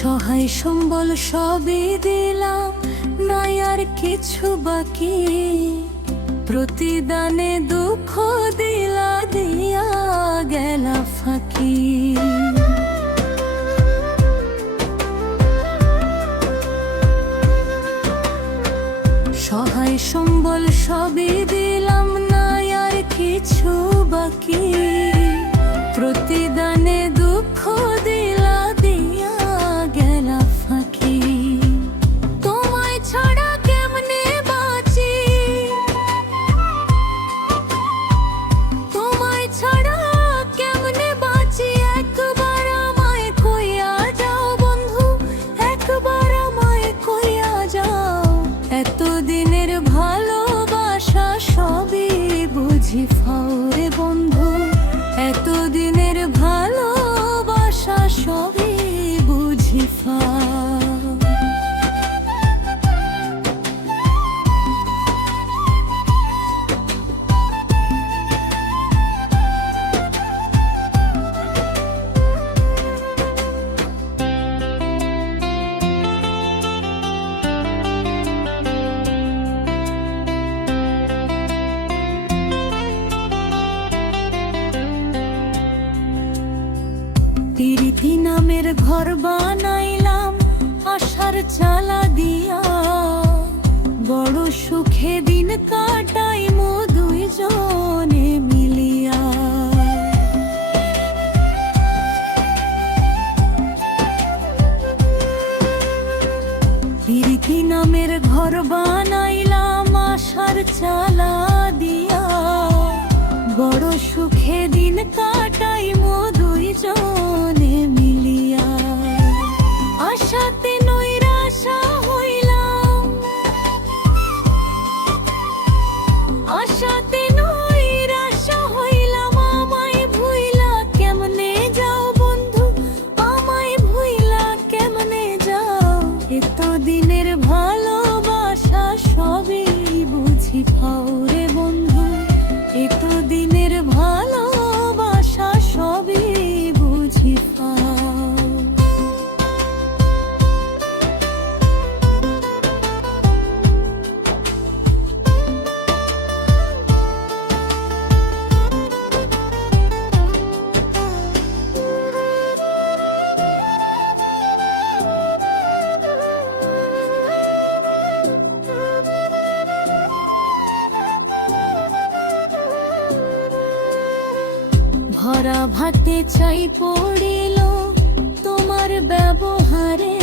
সহায় সম্বল সবই দিলাম, নাই আর কিছু বাকি। প্রতিদানে দুঃখ দিলা, দিয়া গেলা ফাঁকি। সহায় সম্বল সবই দিলাম, নাই আর কিছু বাকি। প্রতিদানে দুঃখ দিলা, দিয়া গেলা ফাঁকি। তোমায় ছাড়া কেমনে বাঁচি, তোমায় ছাড়া কেমনে বাঁচি। একবার আমায় কইয়া যাও বন্ধু, একবার আমায় কইয়া যাও। এতদিনের ভালোবাসা সবই বুঝি ফাও রে বন্ধু। এতদিনের ভালোবাসা সবই বুঝি ফাও। প্রীতি নামের ঘর বানাইলাম আশার চালা দিয়া। বড় সুখে দিন কাটাই মো দুইজনে মিলিয়া। প্রীতি নামের ঘর বানাইলাম আশার চালা দিয়া। বড় সুখে দিন কাটাই মো দুইজনে মিলিয়া। আশাতে নৈরাশা হইলাম, আশাতে নৈরাশা হইলাম। আমায় ভুইলা কেমনে যাও বন্ধু, আমায় ভুইলা কেমনে যাও। এতদিনের ভালোবাসা সবই বুঝি ফাও রে বন্ধু। এতদিনের ভালোবাসা সবই বুঝি ফাও। ভরা ভাতে চাই পড়িল তোমার ব্যবহারে।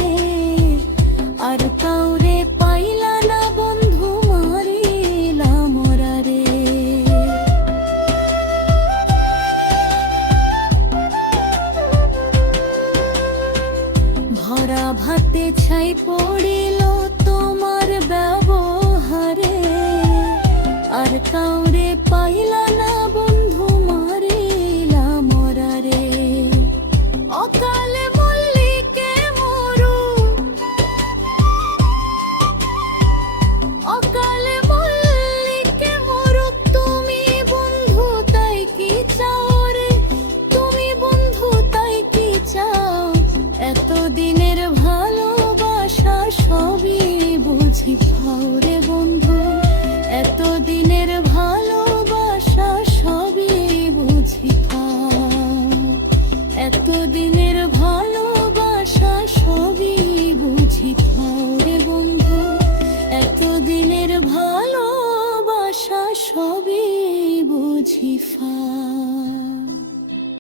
আর কাউরে পাইলা না বন্ধু, মারিলা মোরারে। ভরা ভাতে ছাই পড়িল তোমার ব্যবহারে। আর কাউরে পাইলা না বন্ধু, মারিলা মোরারে। অকালে মল্লিকে মরু, অকালে মল্লিকে মরু। তুমি বন্ধু তাই কি চাও রে, তুমি বন্ধু তাই কি চাও। এতদিনের ভালোবাসা সবই বুঝি ফাও রে বন্ধু। এতদিনের ভালোবাসা সবই বুঝি ফাও। এতদিনের ভালোবাসা সবই বুঝি ফাও রে বন্ধু। এতদিনের ভালোবাসা সবই বুঝি ফাও।